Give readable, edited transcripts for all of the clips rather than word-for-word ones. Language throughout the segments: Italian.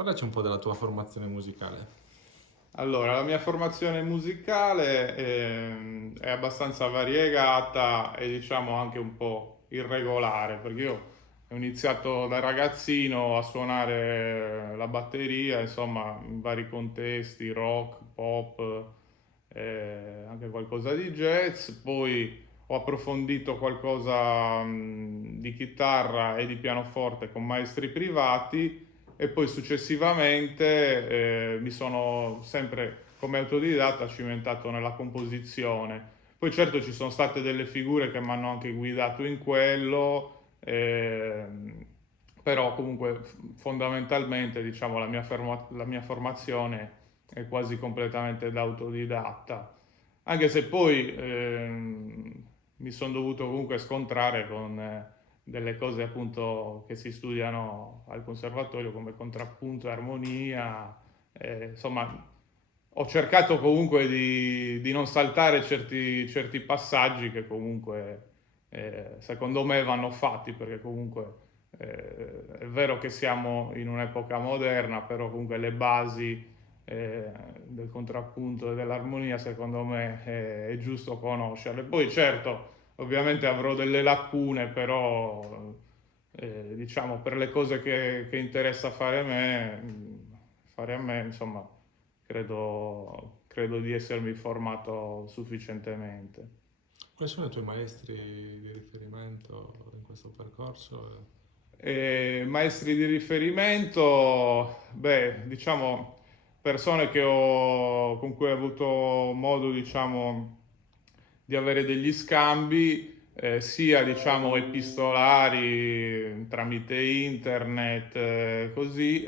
Parlaci un po' della tua formazione musicale. Allora, la mia formazione musicale è abbastanza variegata e diciamo anche un po' irregolare, perché io ho iniziato da ragazzino a suonare la batteria, insomma, in vari contesti, rock, pop, anche qualcosa di jazz, poi ho approfondito qualcosa di chitarra e di pianoforte con maestri privati e poi successivamente mi sono sempre come autodidatta cimentato nella composizione. Poi certo ci sono state delle figure che mi hanno anche guidato in quello, però comunque fondamentalmente diciamo la mia formazione è quasi completamente da autodidatta, anche se poi mi sono dovuto comunque scontrare con delle cose appunto che si studiano al conservatorio come contrappunto e armonia, insomma ho cercato comunque di non saltare certi passaggi che comunque secondo me vanno fatti, perché comunque è vero che siamo in un'epoca moderna, però comunque le basi del contrappunto e dell'armonia secondo me è giusto conoscerle. Poi certo, ovviamente avrò delle lacune, però diciamo per le cose che interessa fare a me, insomma, credo di essermi formato sufficientemente. Quali sono i tuoi maestri di riferimento in questo percorso? Maestri di riferimento, beh, diciamo persone con cui ho avuto modo, diciamo, di avere degli scambi, sia, diciamo, epistolari tramite internet, così,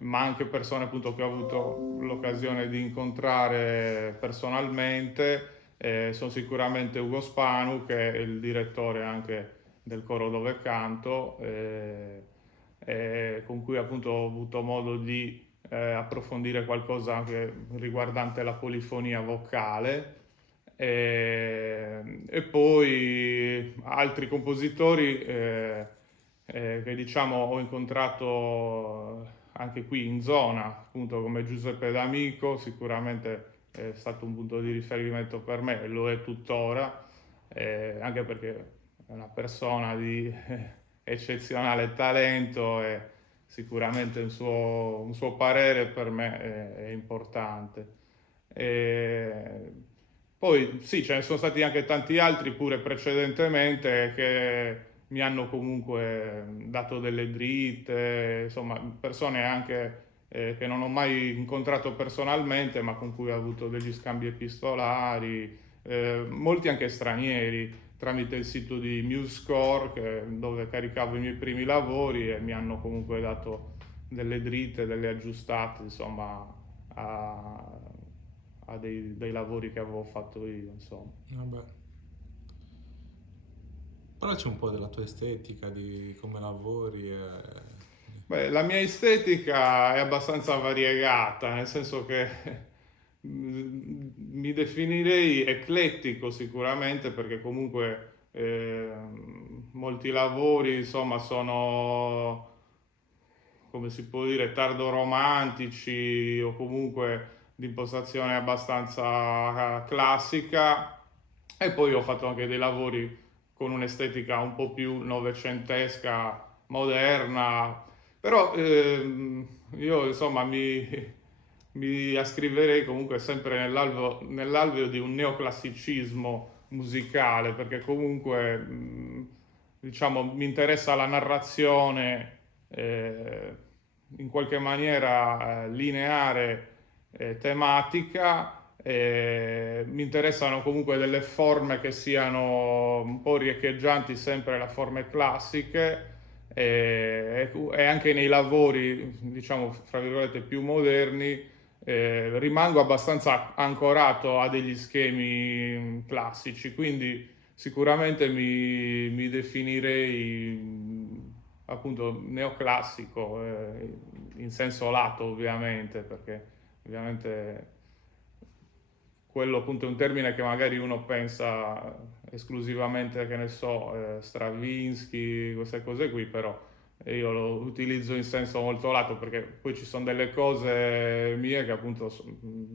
ma anche persone appunto che ho avuto l'occasione di incontrare personalmente. Sono sicuramente Ugo Spanu, che è il direttore anche del coro dove canto, con cui appunto ho avuto modo di approfondire qualcosa anche riguardante la polifonia vocale. E poi altri compositori che diciamo ho incontrato anche qui in zona, appunto come Giuseppe D'Amico, sicuramente è stato un punto di riferimento per me e lo è tuttora, anche perché è una persona di eccezionale talento e sicuramente un suo parere per me è importante. E poi sì, ce ne sono stati anche tanti altri pure precedentemente che mi hanno comunque dato delle dritte, insomma, persone anche che non ho mai incontrato personalmente, ma con cui ho avuto degli scambi epistolari, molti anche stranieri, tramite il sito di MuseScore, dove caricavo i miei primi lavori e mi hanno comunque dato delle dritte, delle aggiustate, insomma, a, a dei lavori che avevo fatto io, insomma. Vabbè. Parlaci un po' della tua estetica, di come lavori. Beh, la mia estetica è abbastanza variegata, nel senso che mi definirei eclettico sicuramente, perché comunque molti lavori, insomma, sono, come si può dire, tardoromantici o comunque di impostazione abbastanza classica. E poi ho fatto anche dei lavori con un'estetica un po' più novecentesca, moderna, però io insomma mi ascriverei comunque sempre nell'alveo di un neoclassicismo musicale, perché comunque diciamo mi interessa la narrazione in qualche maniera lineare, tematica. Mi interessano comunque delle forme che siano un po' riecheggianti sempre le forme classiche, e anche nei lavori, diciamo, fra virgolette, più moderni, rimango abbastanza ancorato a degli schemi classici, quindi sicuramente mi definirei appunto neoclassico, in senso lato ovviamente, perché ovviamente quello appunto è un termine che magari uno pensa esclusivamente, che ne so, Stravinsky, queste cose qui, però e io lo utilizzo in senso molto lato perché poi ci sono delle cose mie che appunto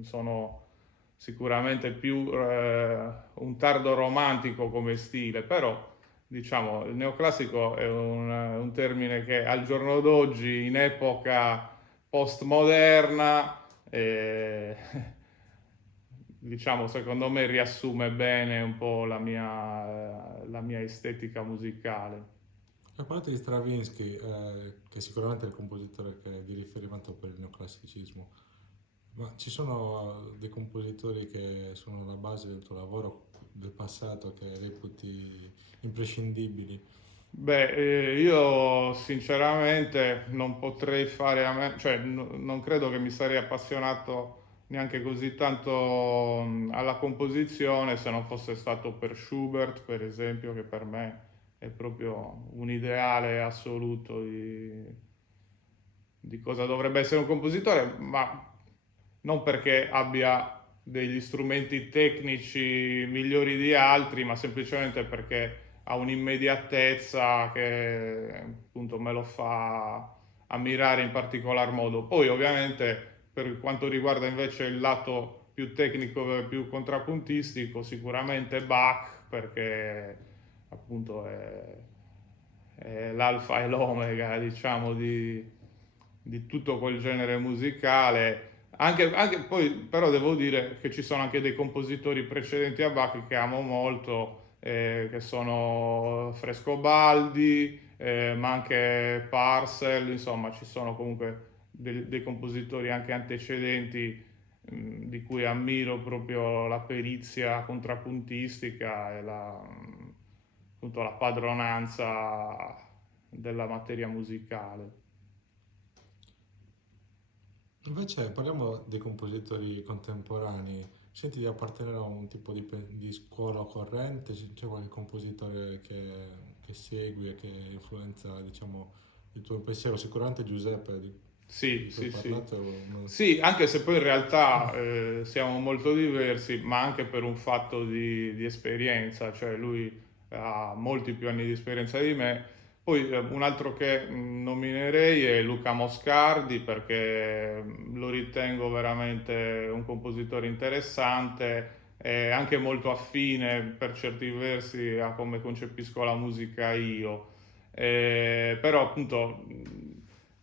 sono sicuramente più un tardo romantico come stile, però diciamo il neoclassico è un termine che al giorno d'oggi, in epoca postmoderna, diciamo secondo me riassume bene un po' la mia estetica musicale. A parte di Stravinsky, che sicuramente è il compositore che è di riferimento per il neoclassicismo, ma ci sono dei compositori che sono la base del tuo lavoro del passato che reputi imprescindibili? Beh, io sinceramente non potrei fare a me, cioè non credo che mi sarei appassionato neanche così tanto alla composizione se non fosse stato per Schubert, per esempio, che per me è proprio un ideale assoluto di cosa dovrebbe essere un compositore, ma non perché abbia degli strumenti tecnici migliori di altri, ma semplicemente perché ha un'immediatezza che appunto me lo fa ammirare in particolar modo. Poi ovviamente per quanto riguarda invece il lato più tecnico e più contrappuntistico, sicuramente Bach, perché appunto è l'alfa e l'omega, diciamo, di tutto quel genere musicale. Anche poi, però, devo dire che ci sono anche dei compositori precedenti a Bach che amo molto, che sono Frescobaldi, ma anche Parcel, insomma, ci sono comunque dei compositori anche antecedenti di cui ammiro proprio la perizia contrappuntistica e appunto la padronanza della materia musicale. Invece parliamo dei compositori contemporanei. Senti di appartenere a un tipo di scuola corrente? C'è qualche compositore che segui e che influenza, diciamo, il tuo pensiero? Sicuramente Giuseppe, Sì, di cui hai sì, sì. parlato, Sì, anche se poi in realtà siamo molto diversi, ma anche per un fatto di esperienza, cioè lui ha molti più anni di esperienza di me. Poi un altro che nominerei è Luca Moscardi perché lo ritengo veramente un compositore interessante e anche molto affine per certi versi a come concepisco la musica io. Però appunto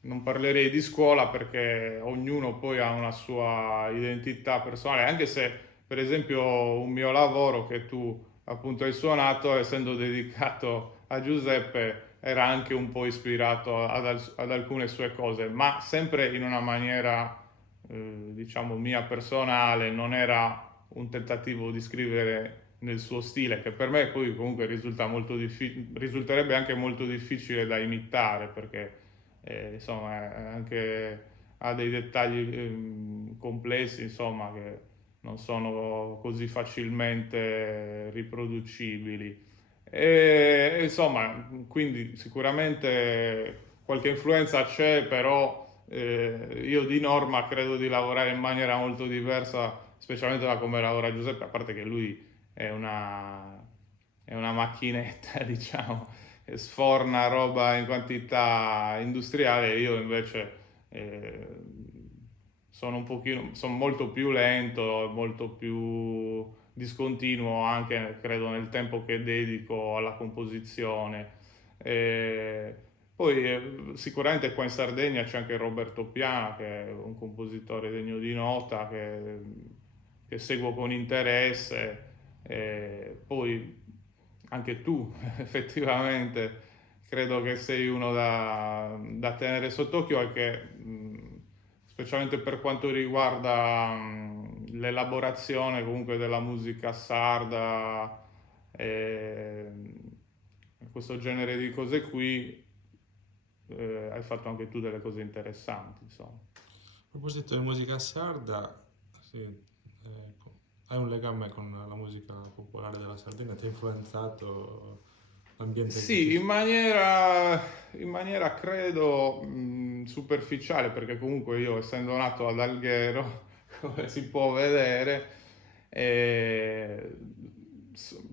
non parlerei di scuola perché ognuno poi ha una sua identità personale, anche se per esempio un mio lavoro che tu appunto hai suonato, essendo dedicato a Giuseppe, era anche un po' ispirato ad alcune sue cose, ma sempre in una maniera diciamo mia personale, non era un tentativo di scrivere nel suo stile, che per me poi comunque risulterebbe anche molto difficile da imitare, perché insomma anche ha dei dettagli complessi, insomma, che non sono così facilmente riproducibili. E, insomma, quindi sicuramente qualche influenza c'è, però io di norma credo di lavorare in maniera molto diversa, specialmente da come lavora Giuseppe, a parte che lui è è una macchinetta, diciamo, e sforna roba in quantità industriale, io invece eh, sono un pochino, sono molto più lento, molto più discontinuo anche, credo, nel tempo che dedico alla composizione. Eh, poi sicuramente qua in Sardegna c'è anche Roberto Piana, che è un compositore degno di nota, che seguo con interesse. Poi anche tu, effettivamente, credo che sei uno da tenere sott'occhio e che, specialmente per quanto riguarda l'elaborazione comunque della musica sarda, e questo genere di cose qui, hai fatto anche tu delle cose interessanti, insomma. a proposito di musica sarda, sì, hai un legame con la musica popolare della Sardegna? Ti ha influenzato l'ambiente in cui Sì, in maniera credo superficiale, perché comunque io essendo nato ad Alghero, come si può vedere,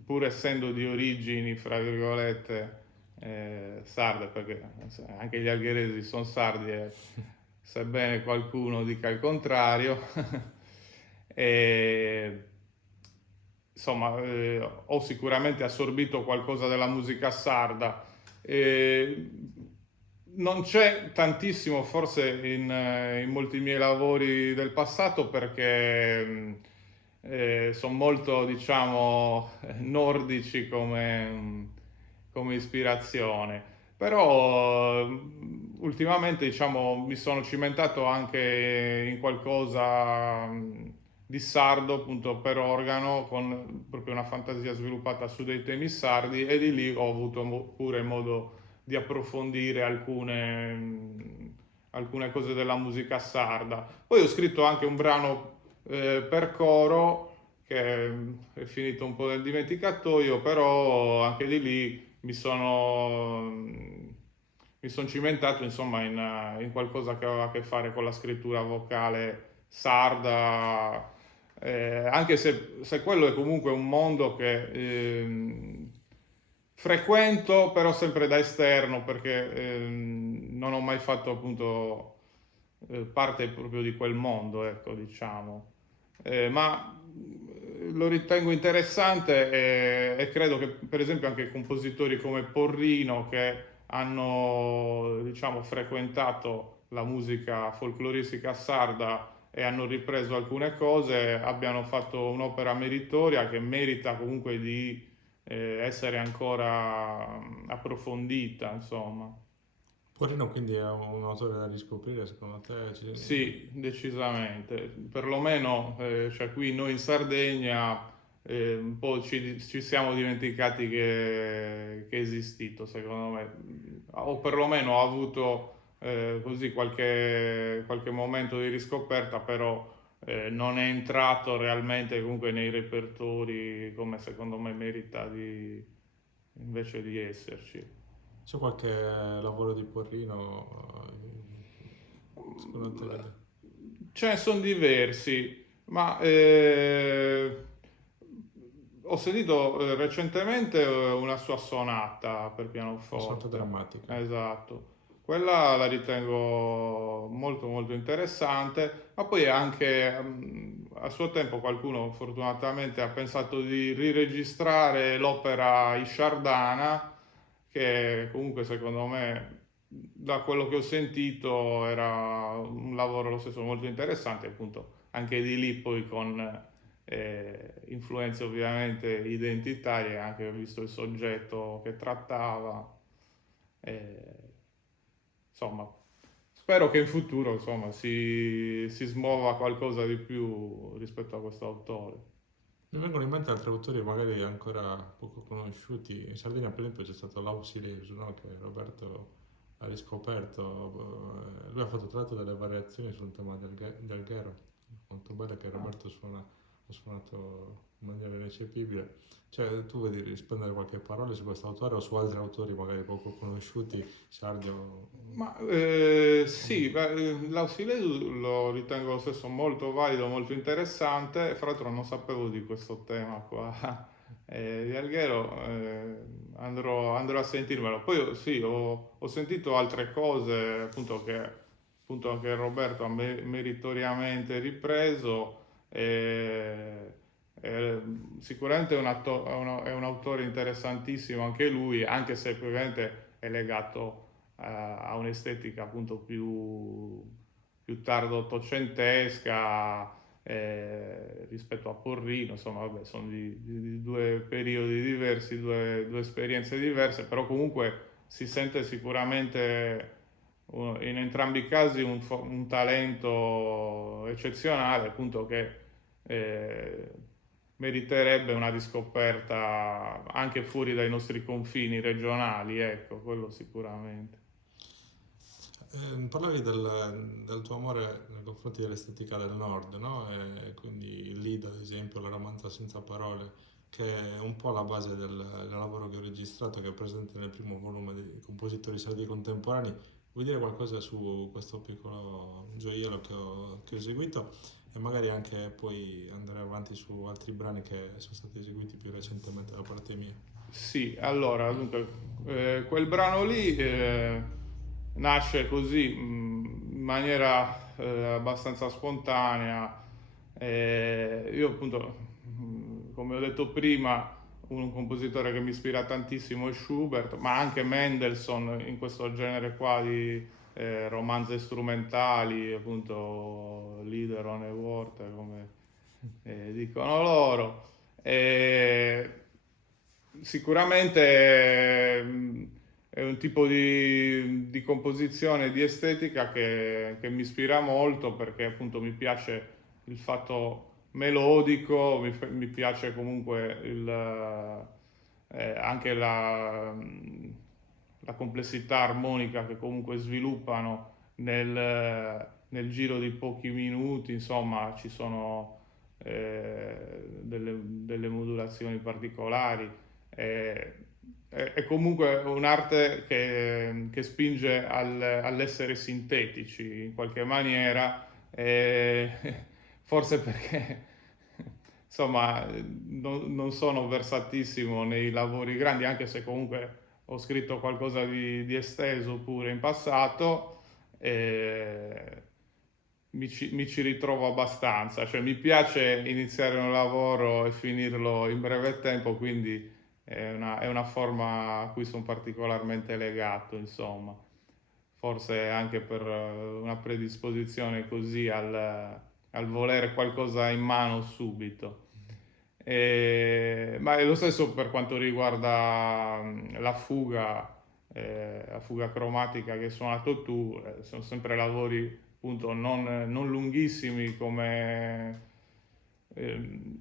pur essendo di origini, fra virgolette, sarde, perché anche gli algheresi sono sardi, sebbene qualcuno dica il contrario. E, insomma, ho sicuramente assorbito qualcosa della musica sarda. Eh, Non c'è tantissimo forse in molti miei lavori del passato perché sono molto, diciamo, nordici come ispirazione. Però ultimamente, diciamo, mi sono cimentato anche in qualcosa di sardo, appunto per organo, con proprio una fantasia sviluppata su dei temi sardi, e di lì ho avuto pure modo di approfondire alcune cose della musica sarda. Poi ho scritto anche un brano per coro che è finito un po' nel dimenticatoio, però anche di lì mi sono cimentato insomma in qualcosa che aveva a che fare con la scrittura vocale sarda, anche se quello è comunque un mondo che frequento, però sempre da esterno, perché non ho mai fatto appunto parte proprio di quel mondo, ecco, diciamo. Ma lo ritengo interessante e credo che per esempio anche compositori come Porrino, che hanno, diciamo, frequentato la musica folcloristica sarda e hanno ripreso alcune cose, abbiano fatto un'opera meritoria che merita comunque di essere ancora approfondita, insomma. Porino quindi è un autore da riscoprire, secondo te? Sì, decisamente. Perlomeno, cioè qui noi in Sardegna un po' ci siamo dimenticati che è esistito, secondo me. O perlomeno ha avuto così qualche momento di riscoperta, però non è entrato realmente comunque nei repertori come secondo me merita invece di esserci. C'è qualche lavoro di Porrino, secondo te? Ce ne sono diversi, ma ho sentito recentemente una sua sonata per Una sorta pianoforte. drammatica. Esatto. Quella la ritengo molto molto interessante, ma poi anche a suo tempo qualcuno fortunatamente ha pensato di riregistrare l'opera Isciardana, che comunque secondo me, da quello che ho sentito, era un lavoro lo stesso molto interessante, appunto anche di lì poi con influenze ovviamente identitarie, anche visto il soggetto che trattava. eh, insomma, spero che in futuro insomma, si smuova qualcosa di più rispetto a questo autore. Mi vengono in mente altri autori magari ancora poco conosciuti. In Sardegna, per esempio, c'è stato Lau Silesu, no? Che Roberto ha riscoperto. Lui ha fatto tra l'altro delle variazioni sul tema del ghero, molto belle che Ah. Roberto ha suonato in maniera ineccepibile. Cioè, tu vuoi spendere qualche parola su questo autore o su altri autori magari poco conosciuti, sardi o... Ma sì, beh, l'Ausilese lo ritengo lo stesso molto valido, molto interessante. E fra l'altro non sapevo di questo tema qua di Alghero, andrò a sentirmelo. Poi sì, ho sentito altre cose appunto anche Roberto ha meritoriamente ripreso. E, sicuramente è un autore interessantissimo anche lui, anche se ovviamente è legato a un'estetica appunto più tardo ottocentesca rispetto a Porrino, insomma, vabbè, sono di due periodi diversi, due esperienze diverse, però comunque si sente sicuramente in entrambi i casi un talento eccezionale, appunto che eh, meriterebbe una riscoperta anche fuori dai nostri confini regionali, ecco, quello sicuramente. Parlavi del tuo amore nei confronti dell'estetica del nord, no? E quindi il Lied, ad esempio, la romanza senza parole, che è un po' la base del lavoro che ho registrato, che è presente nel primo volume di compositori sardi contemporanei. Vuoi dire qualcosa su questo piccolo gioiello che ho eseguito e magari anche poi andare avanti su altri brani che sono stati eseguiti più recentemente da parte mia? Sì, allora, dunque, quel brano lì nasce così, in maniera abbastanza spontanea. Io appunto, come ho detto prima, un compositore che mi ispira tantissimo è Schubert, ma anche Mendelssohn in questo genere qua di romanze strumentali, appunto Lieder ohne Worte, come dicono loro. E sicuramente è un tipo di composizione, di estetica che mi ispira molto perché appunto mi piace il fatto melodico, mi piace comunque anche la complessità armonica che comunque sviluppano nel giro di pochi minuti, insomma ci sono delle modulazioni particolari. È, è comunque un'arte che spinge all'essere sintetici in qualche maniera, forse perché insomma non sono versatissimo nei lavori grandi, anche se comunque ho scritto qualcosa di esteso pure in passato. E mi ci ritrovo abbastanza, cioè mi piace iniziare un lavoro e finirlo in breve tempo, quindi è una forma a cui sono particolarmente legato, insomma, forse anche per una predisposizione così al volere qualcosa in mano subito. Ma è lo stesso per quanto riguarda la fuga cromatica che hai suonato tu, sono sempre lavori appunto non lunghissimi ehm,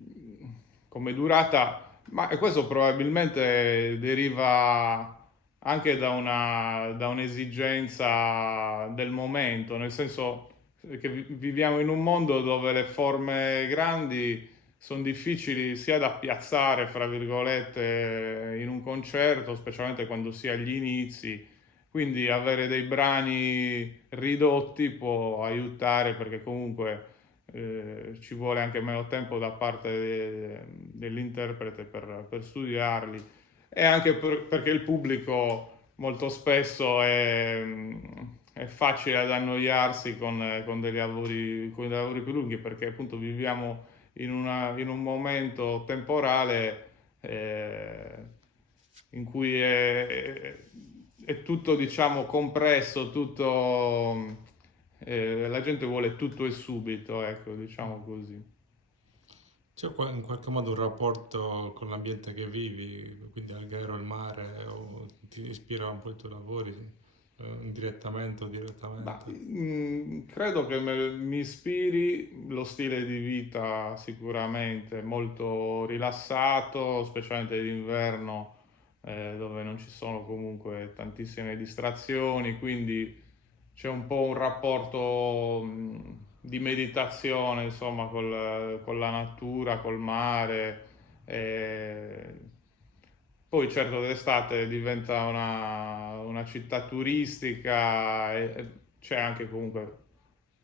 come durata, ma questo probabilmente deriva anche da un'esigenza del momento, nel senso che viviamo in un mondo dove le forme grandi sono difficili sia da piazzare, fra virgolette, in un concerto, specialmente quando si è agli inizi. Quindi avere dei brani ridotti può aiutare perché comunque ci vuole anche meno tempo da parte dell'interprete per studiarli e anche perché il pubblico molto spesso è facile ad annoiarsi con dei lavori più lunghi perché appunto viviamo in un momento temporale eh, in cui è tutto, diciamo, compresso, tutto, la gente vuole tutto e subito, ecco, diciamo così. C'è in qualche modo un rapporto con l'ambiente che vivi, quindi albergo, il mare, o ti ispira un po' i tuoi lavori, indirettamente o Ma, direttamente? credo che mi ispiri lo stile di vita sicuramente molto rilassato, specialmente d'inverno, dove non ci sono comunque tantissime distrazioni, quindi c'è un po' un rapporto di meditazione, insomma, con la natura, col mare. Poi certo d'estate diventa una città turistica e c'è anche comunque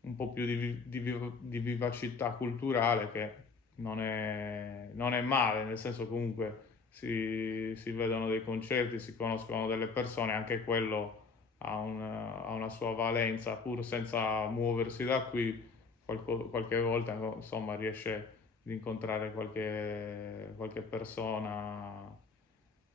un po' più di vivacità culturale che non è male, nel senso comunque si vedono dei concerti, si conoscono delle persone, anche quello ha una sua valenza, pur senza muoversi da qui, qualche volta insomma riesce ad incontrare qualche persona,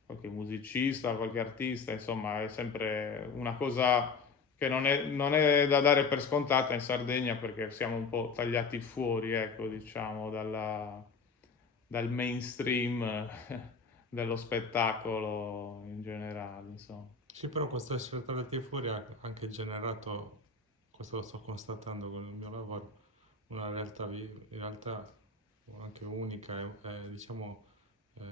qualche musicista, qualche artista, insomma è sempre una cosa che non è da dare per scontata in Sardegna perché siamo un po' tagliati fuori, ecco, diciamo, dal mainstream dello spettacolo in generale, insomma. Sì, però questo essere tagliati fuori ha anche generato, questo lo sto constatando con il mio lavoro, una realtà, in realtà anche unica e, diciamo eh,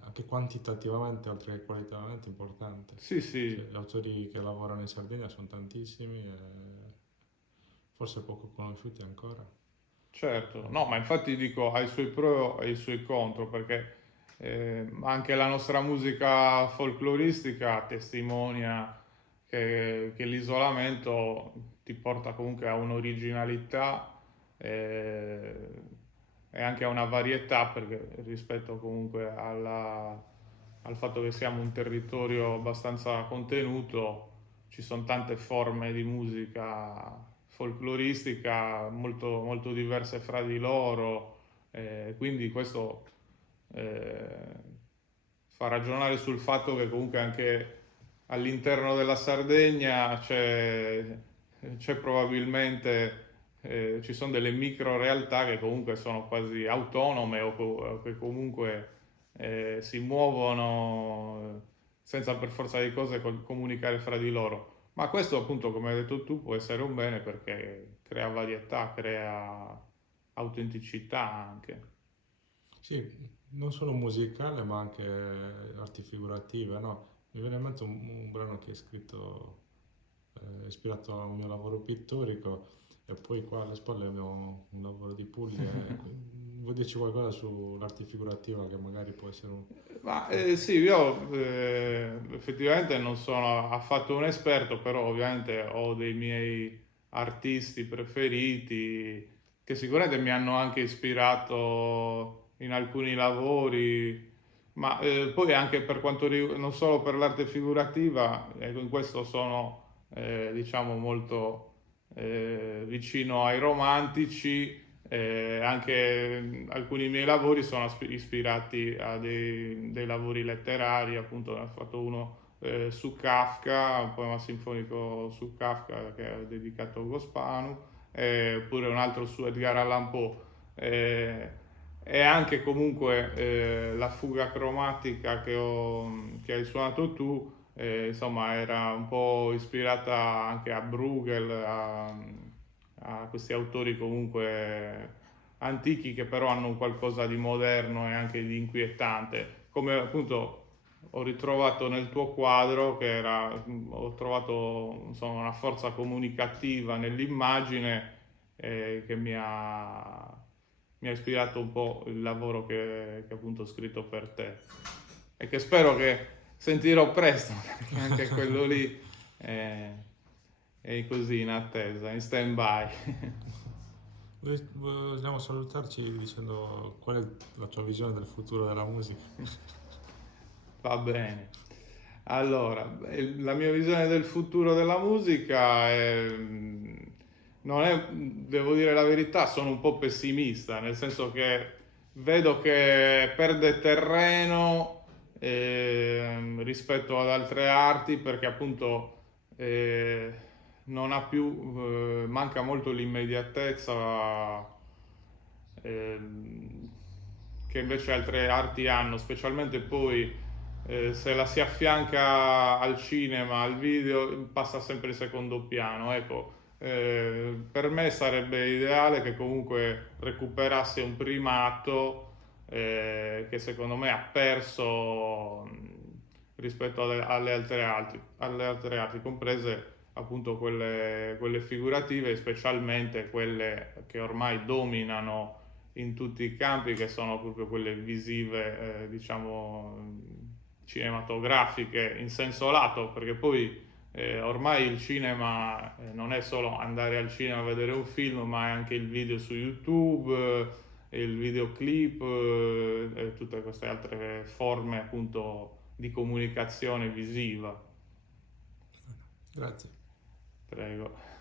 anche quantitativamente oltre che qualitativamente importante. Sì, sì, Cioè, gli autori che lavorano in Sardegna sono tantissimi e forse poco conosciuti ancora. certo. No, ma Eh, infatti dico, ha i suoi pro e i suoi contro perché anche la nostra musica folcloristica testimonia che l'isolamento ti porta comunque a un'originalità e anche a una varietà perché rispetto comunque al fatto che siamo un territorio abbastanza contenuto, ci sono tante forme di musica folcloristica molto, molto diverse fra di loro, quindi questo eh, fa ragionare sul fatto che comunque anche all'interno della Sardegna c'è probabilmente ci sono delle micro realtà che comunque sono quasi autonome o che comunque si muovono senza per forza di cose comunicare fra di loro. Ma questo appunto, come hai detto tu, può essere un bene perché crea varietà, crea autenticità anche. Sì, non solo musicale, ma anche arti figurative, no? Mi viene in mente un brano che è scritto, ispirato a un mio lavoro pittorico, e poi qua alle spalle abbiamo un lavoro di Puglia. Vuoi dirci qualcosa sull'arte figurativa che magari può essere un... Ma sì, io effettivamente non sono affatto un esperto, però ovviamente ho dei miei artisti preferiti che sicuramente mi hanno anche ispirato in alcuni lavori, ma poi anche per quanto riguarda, non solo per l'arte figurativa, ecco, in questo sono diciamo molto vicino ai romantici. Anche alcuni miei lavori sono ispirati a dei lavori letterari, appunto ne ho fatto uno su Kafka, un poema sinfonico su Kafka che è dedicato a Gospanu, oppure un altro su Edgar Allan Poe. E anche comunque la fuga cromatica che hai suonato tu, insomma, era un po' ispirata anche a Bruegel, a questi autori comunque antichi che però hanno un qualcosa di moderno e anche di inquietante, come appunto ho ritrovato nel tuo quadro, ho trovato insomma, una forza comunicativa nell'immagine che mi ha ispirato un po' il lavoro che appunto ho scritto per te e che spero che sentirò presto, perché anche quello lì è così in attesa, in stand by. Vogliamo salutarci dicendo qual è la tua visione del futuro della musica? Va bene. Allora, la mia visione del futuro della musica non è, devo dire la verità, sono un po' pessimista, nel senso che vedo che perde terreno rispetto ad altre arti perché appunto eh, non ha più, manca molto l'immediatezza ehm, che invece altre arti hanno, specialmente poi se la si affianca al cinema, al video, passa sempre in secondo piano. Ecco, per me sarebbe ideale che comunque recuperasse un primato che secondo me ha perso rispetto alle altre arti, comprese appunto quelle figurative, specialmente quelle che ormai dominano in tutti i campi, che sono proprio quelle visive, diciamo, cinematografiche in senso lato, perché poi ormai il cinema non è solo andare al cinema a vedere un film, ma è anche il video su YouTube, il videoclip e tutte queste altre forme appunto di comunicazione visiva. Grazie. Prego.